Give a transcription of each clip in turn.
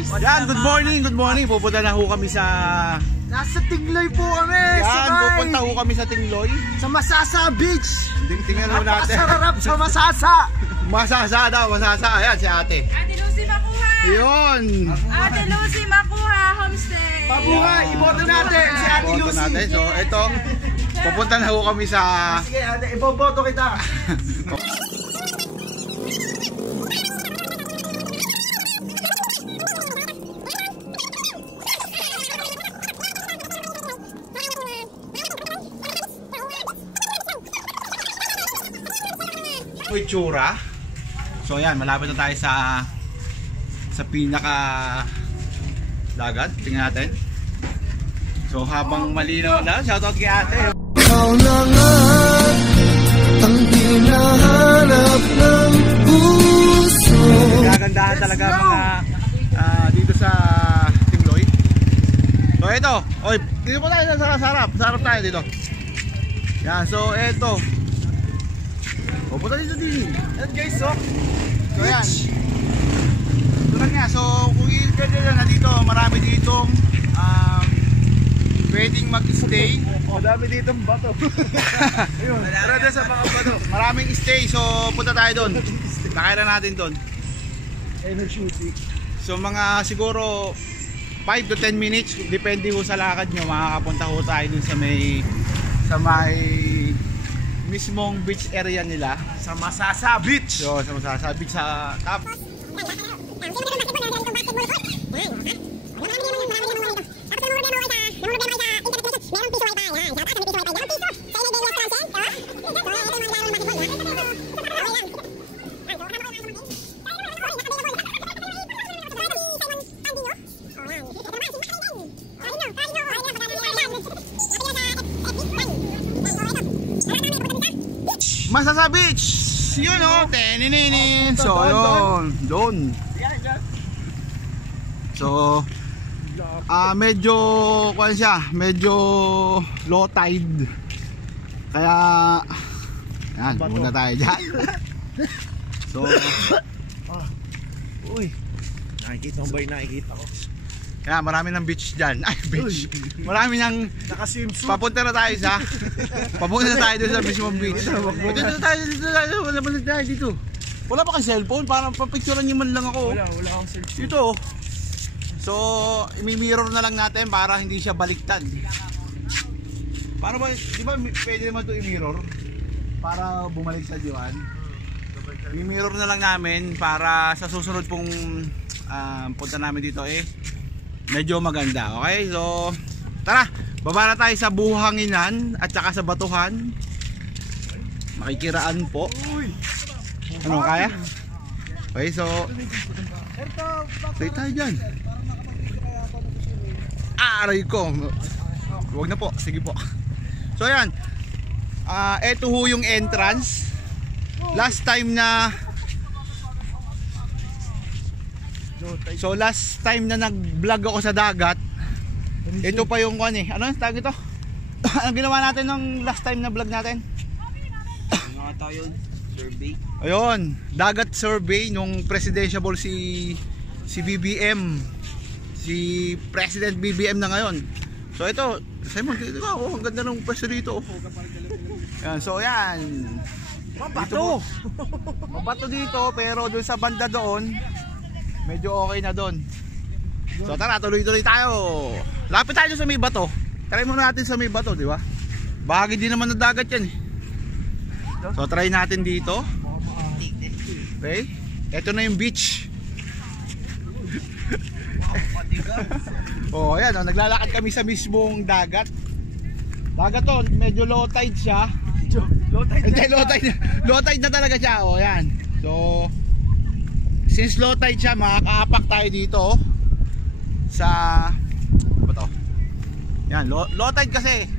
guys! Yan, good morning. Pupunta na ho kami sa... Nasa Tingloy po kami! Yan, pupunta ho kami sa Tingloy. Sa Masasa Beach! Tingnan ho natin. Napakasarap sa Masasa! Masasa daw, Masasa. Ayan, si ate. Ate Lucy Makuha! Yun! Ate Lucy Makuha, homestay! Pabuhay! Iboto natin si Ate Iboto Lucy! natin. So, ito. Pupunta na ho kami sa... Sige ate, iboboto kita! Itsura. So ayan, malapit na tayo sa pinaka dagat. Tingnan natin. So habang malinaw na, shoutout kay ate. Ikaw na nga ang hinahanap ng puso. Gagandahan talaga mga dito sa Tingloy. So ito, oy, dito po tayo sa sarap. Sarap tayo dito. Yan, so ito. O, punta dito din. Yan guys, so yan. Tulad nga, so kung i-ganda na dito, marami ditong pwedeng mag-stay. madami dito bato. Ayun, tara sa mga bato. Maraming stay, so punta tayo doon. Nakailan natin doon. Energy. So mga siguro 5 to 10 minutes, depende ho sa lakad nyo, makakapunta ho tayo dun sa may mismong beach area nila. Sa Masasa Beach. So sa Masasa Beach sa top. Masasa Beach! Yun o! Tenininin! So yun! Doon! So medyo kuwan siya, medyo low tide. Kaya yan, muna tayo dyan. So Uy, nakikita mo ba yung nakikita ko? kaya marami ng beach dyan. Ay, beach! Marami ng Naka-swimsuit. papunta na tayo doon sa mismong beach. Dito tayo dito. Wala pa kang cellphone, parang papicturean niyo man lang ako. Wala akong cellphone. Dito. So, imi-mirror na lang natin para hindi siya baliktad. Paano ba, di ba pwede naman ito i-mirror? Para bumaliktad yun. I-mirror na lang namin para sa susunod pong punta namin dito medyo maganda. Okay, so tara, baba na tayo sa buhanginan at saka sa batuhan. Makikiraan po. Ano kaya? Okay, so stay tayo dyan. Aray ko. Huwag na po, sige po. So ayan, eto ho yung entrance. Last time na nag-vlog ako sa dagat, ito pa yung ano tawag ito? Ang ginawa natin nung last time na vlog natin? Mga tayo, survey. Ayun, dagat survey nung presidential si BBM. Si President BBM na ngayon. So ito, Simon, dito ka, ang ganda ng pwesto dito. Yan, so yan. Mabato! Mabato dito, pero doon sa banda doon, medyo okay na doon. So tara, tuloy-tuloy tayo. Lapit tayo sa may bato. Try muna natin sa may bato, di ba? Bahagi din naman ng dagat yan. So try natin dito. Okay. Ito na yung beach. Oh, ayan, naglalakad kami sa mismong dagat. Dagat to, medyo low tide siya. Low Low tide na talaga siya. Oh, ayan. So since low tide siya, makakaapak tayo dito sa ano to? Yan, low tide kasi.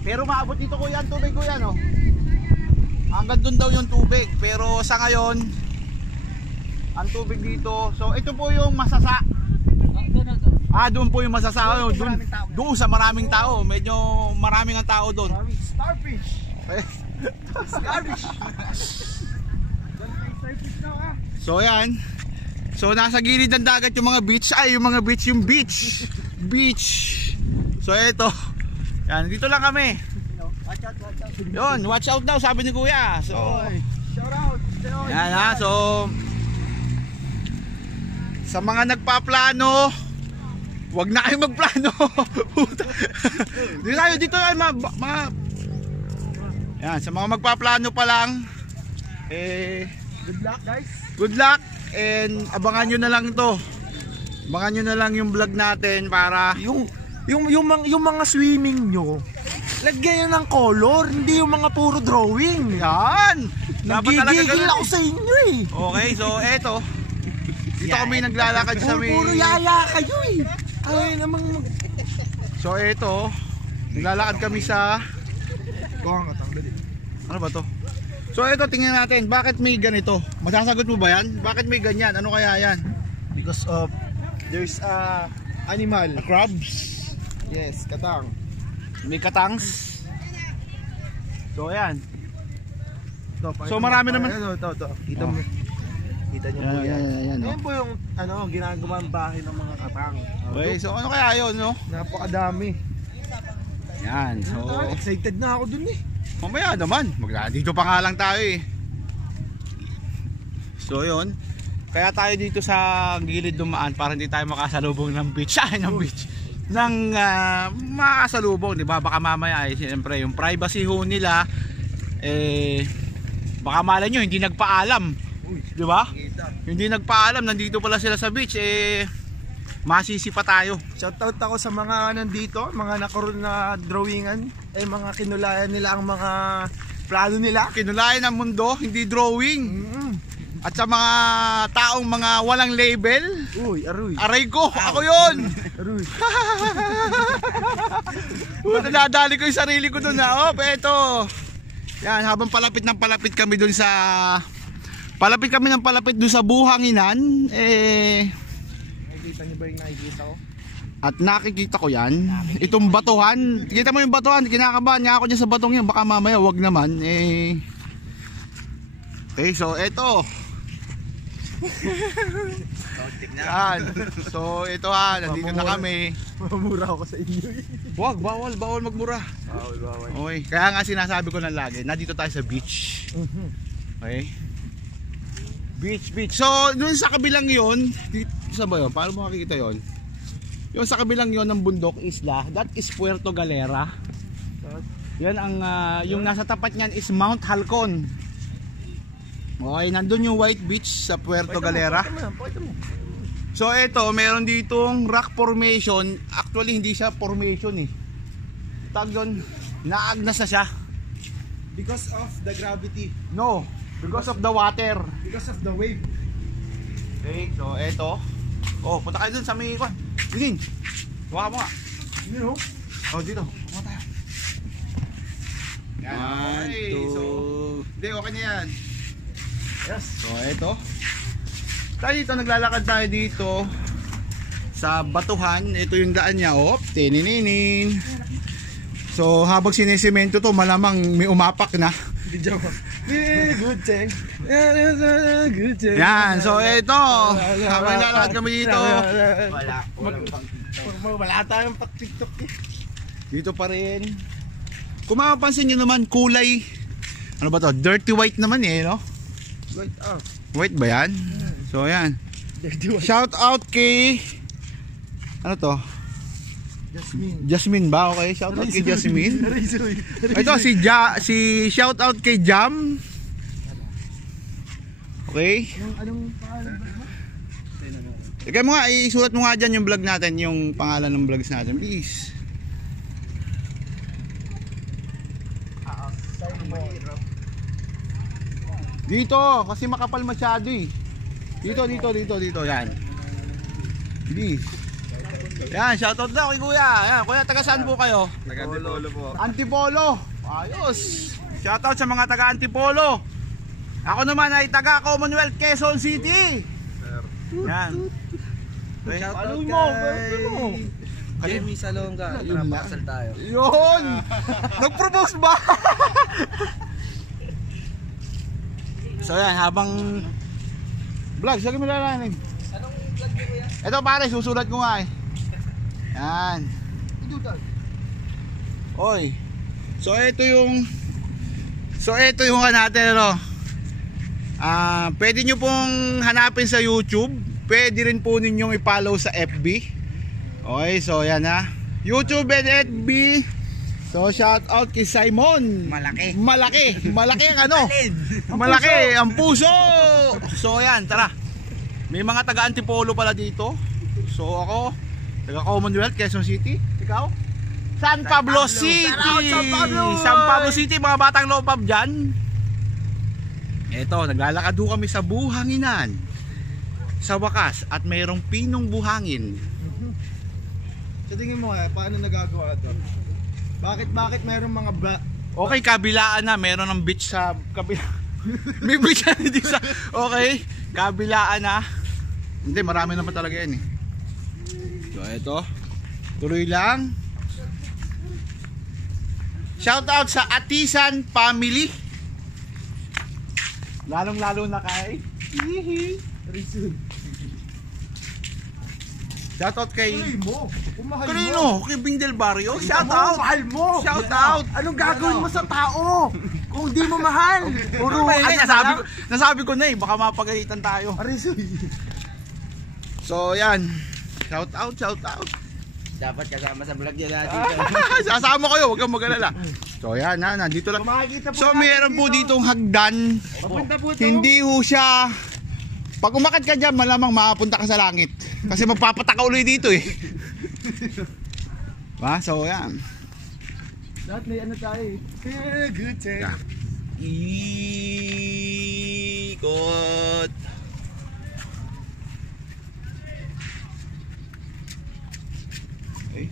Pero maabot dito ko yan, tubig ko yan, oh. Hanggang doon daw yung tubig, pero sa ngayon ang tubig dito, so ito po yung Masasa. Doon po yung Masasa. Doon sa maraming tao, medyo maraming ang tao doon. Starfish. So yan, So nasa gilid ng dagat yung mga beach. Ay, yung mga beach, yung beach. Beach. So eto. Yan, dito lang kami. Yun, watch out daw sabi ni Kuya. So, Shout out. yan ha, so sa mga nagpaplano, wag na kayo magplano. Dito tayo, dito ay yan, sa mga magpaplano pa lang, Good luck guys. good luck and abangan nyo na lang to. Abangan nyo na lang yung vlog natin para Yung mga swimming nyo, lagyan nyo ng color, hindi yung mga puro drawing. yan. Dapat talaga Nagigigil ganun ako sa inyo eh. Okay, so eto. Dito kami naglalakad sa may... Puro yaya kayo eh. Ay namang So eto, naglalakad kami sa... Ano ba to? So eto, tingnan natin, bakit may ganito? Masasagot mo ba yan? Bakit may ganyan? Ano kaya yan? because of there's a animal. Crabs? Yes, katang. May katangs? So ayan. Ito, So, marami naman. Ito. Kita mo. Kita niyo po yan. Yan. Yan po yung ginagawang bahay ng mga katang. Okay, so ano kaya yun, no? Napakadami. Yan, so... Excited na ako dun eh. Mamaya naman, dito pa nga lang tayo eh. So yun, kaya tayo dito sa gilid dumaan para hindi tayo makasalubong ng beach. Ng makasalubong, di ba? Baka mamaya eh, siyempre yung privacy ho nila, baka malay nyo, hindi nagpaalam. Di ba? Hindi nagpaalam, nandito pala sila sa beach, masisi pa tayo. Shoutout ako sa mga nandito, mga nakaroon na drawingan, mga kinulayan nila ang mga plano nila. Kinulayan ng mundo, hindi drawing. At sa mga taong mga walang label, Uy, aroy. aray ko, ako yun. Aroy. Nadadali ko yung sarili ko dun na. Eto. Yan, habang palapit kami dun sa... Palapit dun sa buhanginan, Nakikita niyo ba yung nakikita ko? at nakikita ko yan. Itong batuhan. Kita mo yung batuhan, kinakabahan niya ako dyan sa batong yan. Baka mamaya, wag naman. Okay, so eto. Yan. So ito ha, nandito na kami. Mamura ako sa inyo eh. Wag, bawal magmura. Bawal. Okay, kaya nga sinasabi ko na lagi, nandito tayo sa beach. Okay? Beach. So, dun sa kabilang yon, saan ba yun? Paano mo makikita yon? Yung sa kabilang yon ng bundok isla, that is Puerto Galera. Yan ang, yung nasa tapat niyan is Mount Halcon. Okay, nandun yung White Beach sa Puerto Galera. Pakita mo. So ito, meron ditong rock formation. Actually hindi siya formation eh. Tawag doon, naagnas na siya. Because of the gravity. No, because of the water. Because of the wave. Okay, so ito. Oh, punta kayo dun sa may kwan. Dingin. Huwag mo nga. You know? Oh, dito. Punta tayo. Yan. Okay, so hindi, okay na yan. Yes. So ito. Tayo dito, naglalakad tayo dito sa batuhan. Ito yung daan niya. Oh, tininin. So habang sinisemento to, malamang may umapak na. Good job. Good thing. Good thing. Yan, so ito. Habang lalakad kami dito. Wala tayong pak-tiktok eh. Dito pa rin. Kung mapapansin nyo naman, kulay. Ano ba to? Dirty white naman eh, no? Wait up. White ba yan? So yan. Shout out kay... Ano to? Jasmine ba? Okay, shout out kay Jasmine. Ito si shout out kay Jam. Okay? Anong pangalan ba? Ikaw mo nga, isulat mo nga dyan yung vlog natin, yung pangalan ng vlogs natin, please. Dito, kasi makapal masyado eh. Dito, yan. Please. Yan, shoutout daw kay Kuya. Yan, Kuya, taga saan po kayo? Taga Antipolo po. Antipolo. Ayos. Shoutout sa mga taga Antipolo. Ako naman ay taga Commonwealth, Quezon City. Yan. Shoutout kay Jamie Salonga. Napakasal tayo. Yun. Nag-propose ba? So yan, habang vlog, sige mo lalanin. Ito pare, susulat ko nga eh. Yan. Oy. So ito yung natin ano. Pwede nyo pong hanapin sa YouTube. Pwede rin po ninyong i-follow sa FB. Okay, so yan ha. YouTube and FB. So shout out kay Simon. Malaki ang ano. Malaki ang puso. So yan, tara. May mga taga Antipolo pala dito. So ako, taga Commonwealth, Quezon City. Ikaw? San Pablo City. San Pablo City, mga batang lopab dyan. Eto, naglalakad ho kami sa buhanginan. Sa wakas, at mayroong pinong buhangin. Sa tingin mo paano nagagawa ito? Bakit mayroong mga Okay, kabilaan na, meron ng beach sa kabila. May beach na dito sa. Okay, kabilaan na. Hindi, marami naman talaga yan eh. So eto, tuloy lang. Shout out sa Atisan family. Lalong-lalo na kay shout out kay Karino, kay Bing Del Barrio. Shout out. Mahal mo. Shout out. Anong gagawin mo sa tao kung di mo mahal? Puro nasabi ko na eh, baka mapagalitan tayo. Arisoy. So yan. Shout out. Dapat kasama sa vlog niya natin. Sasama kayo, huwag kang mag-alala. So yan na, nandito lang. So meron po ditong hagdan. Hindi ho siya. Pag umakyat ka dyan, malamang makapunta ka sa langit. Kasi magpapataka ulit dito eh. So yan. Lahat may ano tayo eh. Good time. Ikot. Okay.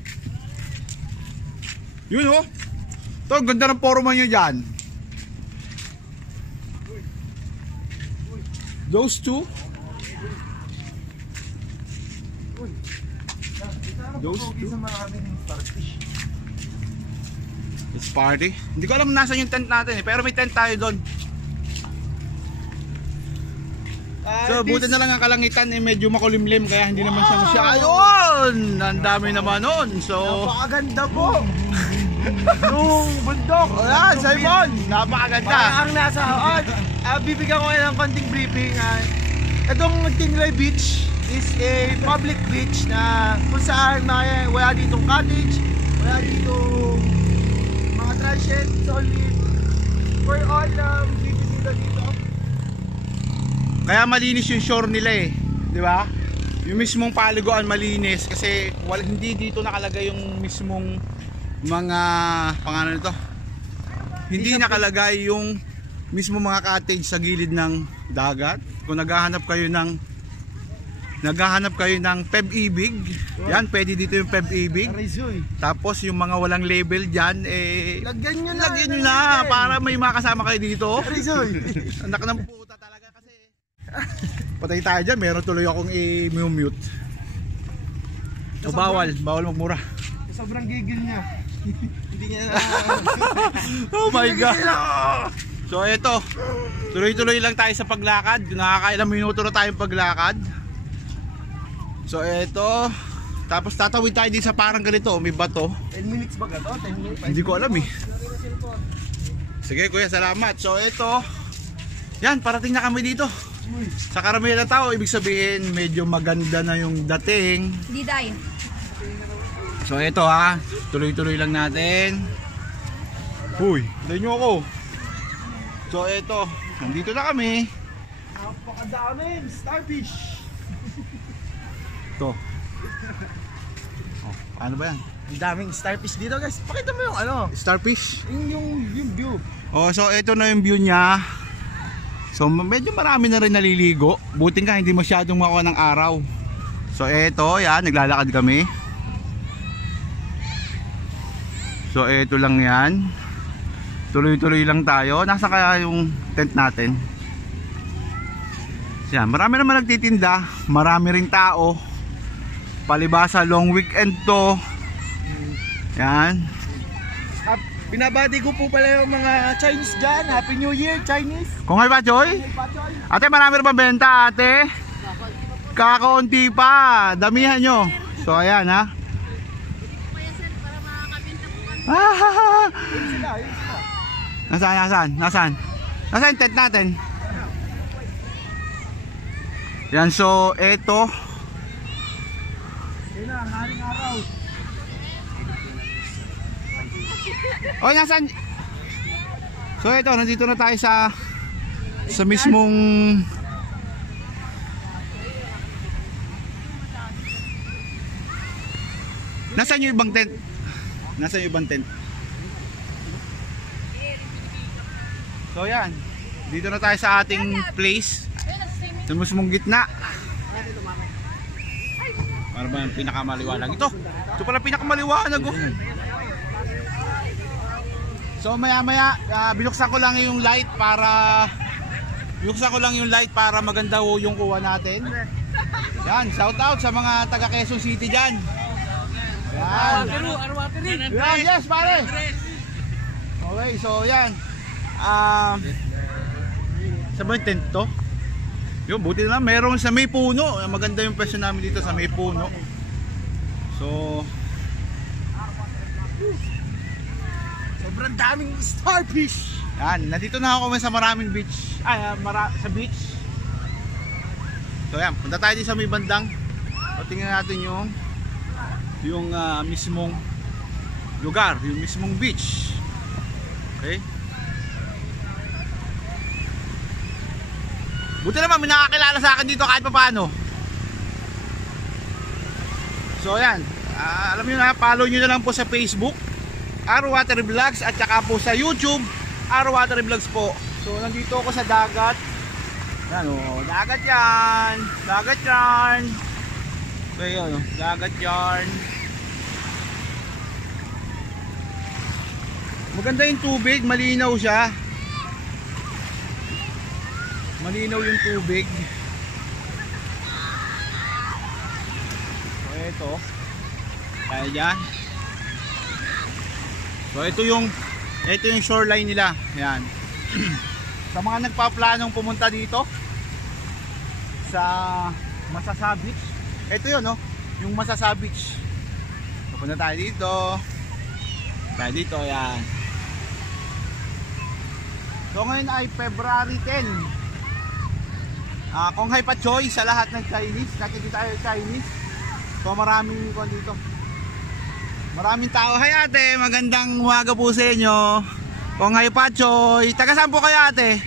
Yun oh. Ito, ang ganda ng forma nyo dyan. Those two. Those two. It's party. Hindi ko alam nasan yung tent natin eh, pero may tent tayo doon. So buti na lang ang kalangitan eh, medyo makulimlim kaya hindi naman siya ayun! Ang dami naman nun. So napakaganda po. Yung bundok. Ayan, Simon! Napakaganda. Ang nasa bibigyan ko kayo ng konting briefing. Itong Tinloy Beach is a public beach na kung saan wala ditong cottage, wala ditong mga transient, solid for all bisita dito. Kaya malinis yung shore nila eh, di ba? Yung mismong paliguan malinis kasi hindi dito nakalagay yung mismong mga pangalan nito. Hindi nakalagay yung mismo mga cottage sa gilid ng dagat. Kung naghahanap kayo ng Peb-ibig, yan pwede dito yung Peb-ibig. Tapos yung mga walang label diyan eh lagyan nyo na para may makasama kayo dito. Anak ng puta talaga kasi. Patay tayo diyan, meron tuloy akong i-mute. So bawal magmura. Sobrang gigil niya. Hindi niya na. Oh my god. So eto, tuloy-tuloy lang tayo sa paglakad. Nakakailang minuto na tayong paglakad. So eto, tapos tatawid tayo din sa parang ganito, may bato. 10 minutes ba ito? 10 minutes? Hindi ko alam eh. Sige kuya, salamat. So eto, yan, parating na kami dito. Sa karamihan ng tao, ibig sabihin medyo maganda na yung dating. Diday. So eto ha, tuloy-tuloy lang natin. Huy, dahin nyo ako. So eto, nandito na kami. Napakadaming starfish. Ito. Oh, ano ba yan? Ang daming starfish dito guys. Pakita mo yung ano. Starfish? Yung view. Oh, so ito na yung view niya. So medyo marami na rin naliligo. Buting ka hindi masyadong makuha ng araw. So eto, yan, naglalakad kami. So eto lang yan. Tuloy-tuloy lang tayo. Nasa kaya yung tent natin? Yan, marami naman nagtitinda. Marami rin tao. Palibasa, long weekend to. Yan. Binabati ko po pala yung mga Chinese dyan. Happy New Year, Chinese. Kung ay ba, Joy? Ate, marami rin bang benta, ate? Kakaunti pa. Damihan nyo. So ayan ha. Nasaan yung tent natin? Yan, so eto. Oh, nasaan? So eto, nandito na tayo sa mismong Nasaan yung ibang tent? Nasaan yung ibang tent? So yan, dito na tayo sa ating place. Sa mismong gitna. Para ba yung pinakamaliwanag ito? Ito pala pinakamaliwanag oh. So maya maya binuksan ko lang yung light para maganda yung kuha natin. Yan, shout out sa mga taga Quezon City dyan. Yan. Yan, yes pare. Okay, so yan. Sa ba yung tent to? Yung buti na meron sa may puno. Maganda yung pwesto namin dito sa may puno. So sobrang daming starfish. Yan, nandito na ako sa maraming beach. Sa beach. So yan, punta tayo dito sa may bandang. O tingnan natin yung mismong lugar, yung mismong beach. Okay? Buti naman may nakakilala sa akin dito kahit pa paano. So yan, alam nyo na, follow nyo na lang po sa Facebook Arwater Vlogs at saka po sa YouTube Arwater Vlogs po. So nandito ako sa dagat. Yan o, dagat yan. Dagat yan. So yun o, dagat yan. Maganda yung tubig, malinaw siya. Malinaw yung tubig. So ito, kaya dyan. So ito yung shoreline nila. Yan. Sa mga nagpaplanong pumunta dito sa Masasa Beach, ito yun no, yung Masasa Beach. Pupunta tayo dito. Tayo dito, yan. So ngayon ay February 10. Kung hay pa choice sa lahat ng Chinese, nakikita tayo Chinese. So maraming kon dito. Maraming tao. Hay ate, magandang umaga po sa inyo. Kung hay pa choice, taga saan po kayo ate?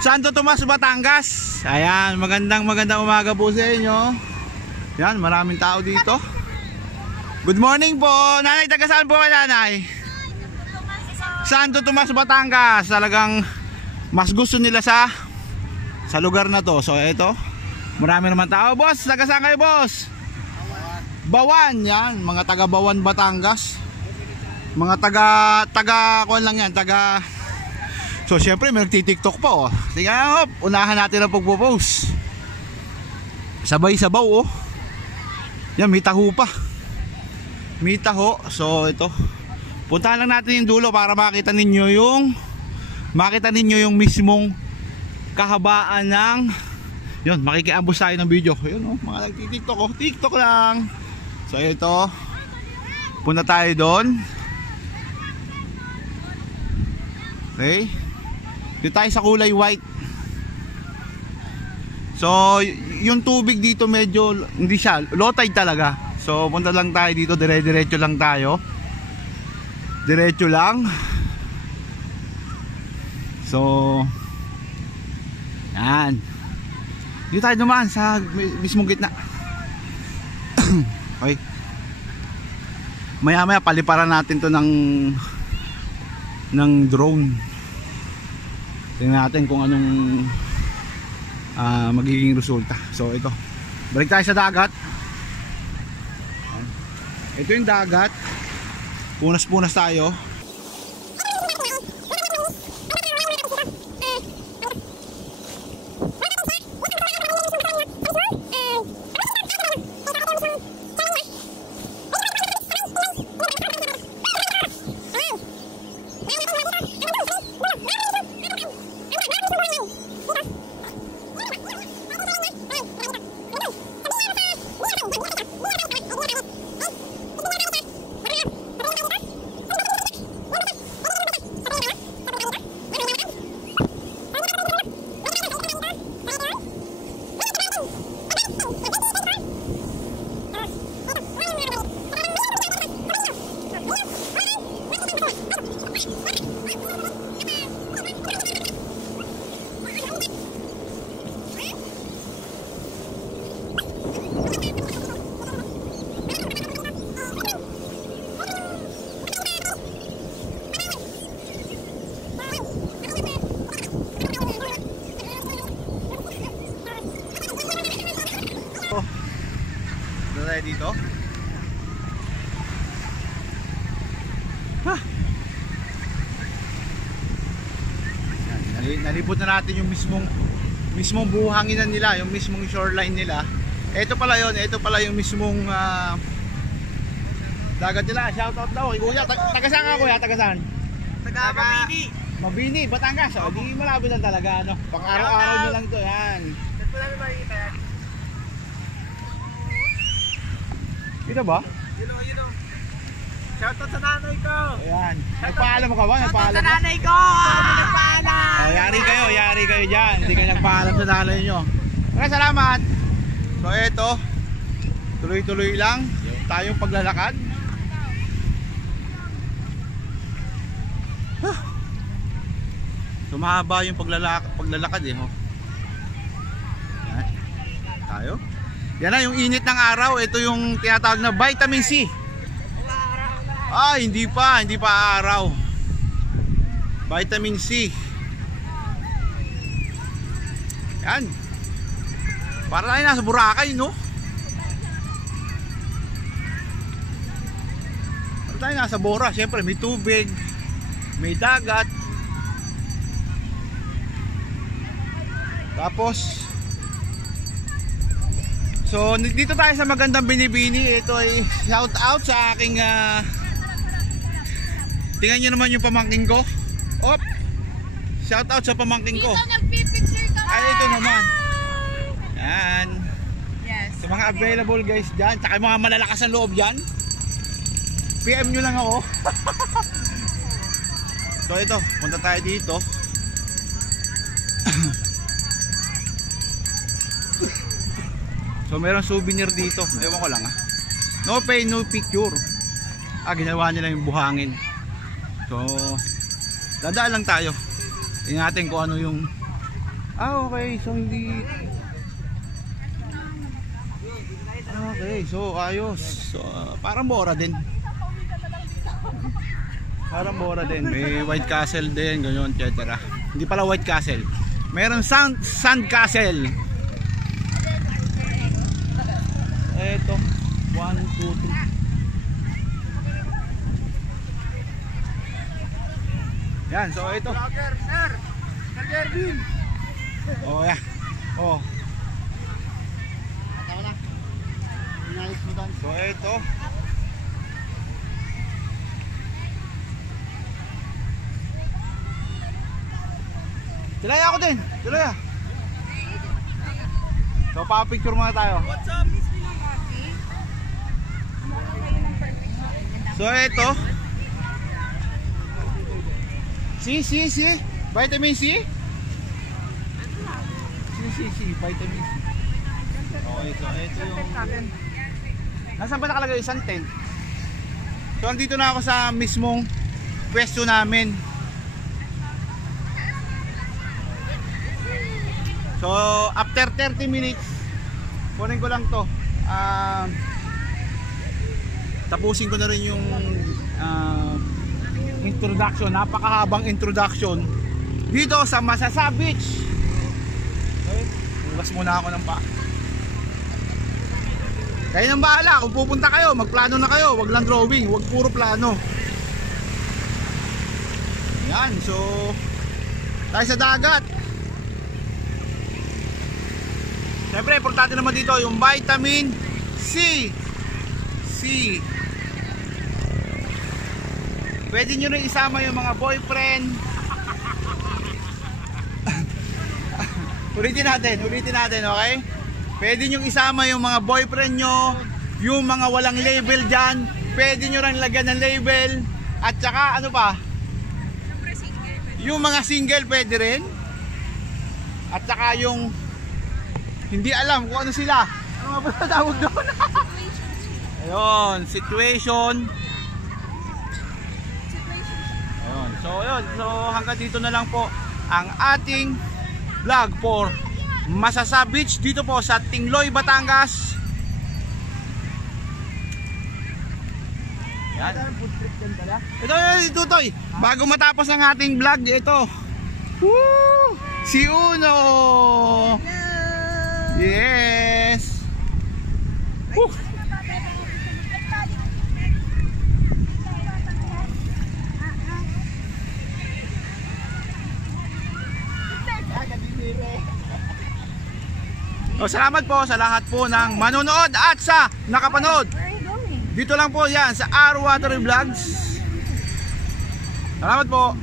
Santo Tomas, Batangas. Ayan, magandang umaga po sa inyo. Yan, maraming tao dito. Good morning po. Nanay, taga saan po kayo nanay? Santo Tomas, Batangas. Talagang mas gusto nila sa lugar na to. So ito, marami naman tao. Boss, taga saan kayo boss? Bawan. Yan, mga taga Bawan, Batangas. Mga taga kuan lang yan, taga. So syempre may nagti-TikTok pa oh. Tingnan, unahan natin ang pagpo-post. Sabay sabaw oh. Yan, may taho pa. May taho. So ito, puntahan lang natin yung dulo para makita ninyo yung mismong kahabaan ng yun, makikiambos tayo ng video. Yun oh, mga nagti-TikTok oh. TikTok lang. So ito, punta tayo doon. Okay, dito tayo sa kulay white. So yung tubig dito medyo hindi siya low tide talaga. So punta lang tayo dito, dire-diretso lang tayo. Diretso lang. So yan, dito tayo dumaan sa mismong gitna. Okay, maya maya paliparan natin to ng drone. Tingnan natin kung anong magiging resulta. So ito, balik tayo sa dagat. Ito yung dagat. Punas-punas tayo. dito. Nalibot na natin yung mismong buhanginan nila, yung mismong shoreline nila. Ito pala yon, ito pala yung mismong dagat nila. Shoutout daw kay Kuya. Taga saan ka, Kuya? Taga saan? Taga Mabini. Mabini, Batangas. O, di malapit lang talaga, ano. Pang araw-araw nyo lang to, yan. Saan po namin makikita yan? Dito ba? Yun o. Shoutout sa nanay ko. Ayan. Nagpaalam mo ka ba? Shoutout Nagpaalam sa mo? nanay ko. Nagpaalam. Oh, yari kayo dyan. Hindi kayo nagpaalam sa nanay nyo. Okay, salamat. So, eto. Tuloy-tuloy lang tayong paglalakad. So, mahaba yung paglalakad eh. Yan. Tayo. Yan na yung init ng araw. Ito yung tinatawag na vitamin C. Hindi pa araw. Vitamin C. Yan. Para tayo nasa Boracay, no? Para tayo nasa Bora. Siyempre may tubig, may dagat. Tapos so dito tayo sa magandang Binibini. Ito ay shout out sa aking tingnan nyo naman yung pamangking ko. Op! Shout out sa pamangking ko. Dito nagpipicture ka. Ay, ito naman. Yan. Yes. Sa mga available guys dyan, tsaka yung mga malalakas ang loob dyan, PM nyo lang ako. So ito, punta tayo dito. So meron souvenir dito. Ewan ko lang No pay, no picture. Ginawa nila yung buhangin. So dadaan lang tayo. Tingnan natin kung ano yung okay, so hindi. Okay, so ayos. So parang Bora din. Parang Bora din. May White Castle din, ganyan, etc. Hindi pala White Castle. Meron Sand Castle. Eto, 1, 2, 3. Yan, so ito. Sir Gervin. Oh, yeah. Oh. So ito. Tilaya ako din. Tilaya. So pa-picture muna tayo. What's up? So ito. Si vitamin C. Si vitamin C. Okay, so ito yung nasaan ba nakalagay isang tent? So andito na ako sa mismong pwesto namin. So after 30 minutes kunin ko lang to. Tapusin ko na rin yung introduction, napakahabang introduction dito sa Masasa Beach. Okay, bukas muna ako ng pa. Kayo nang bahala, kung pupunta kayo, magplano na kayo, wag lang drawing, wag puro plano. Yan, so tayo sa dagat. Siyempre, importante naman dito yung vitamin C. Pwede nyo rin isama yung mga boyfriend. Ulitin natin, okay? Pwede nyo isama yung mga boyfriend nyo, yung mga walang label dyan, pwede nyo rin lagyan ng label. At saka ano pa? Yung mga single pwede rin. At saka yung hindi alam kung ano sila. Ano nga ba tawag doon? Ayun, situation. Ayun. So hanggang dito na lang po ang ating vlog for Masasa Beach dito po sa Tingloy, Batangas. Yan. Ito Toy. Bago matapos ang ating vlog, ito. Woo! Si Uno. Yes. O, salamat po sa lahat po ng manonood at sa nakapanood. Where are you going? Dito lang po yan sa R. Watery Vlogs. Salamat po.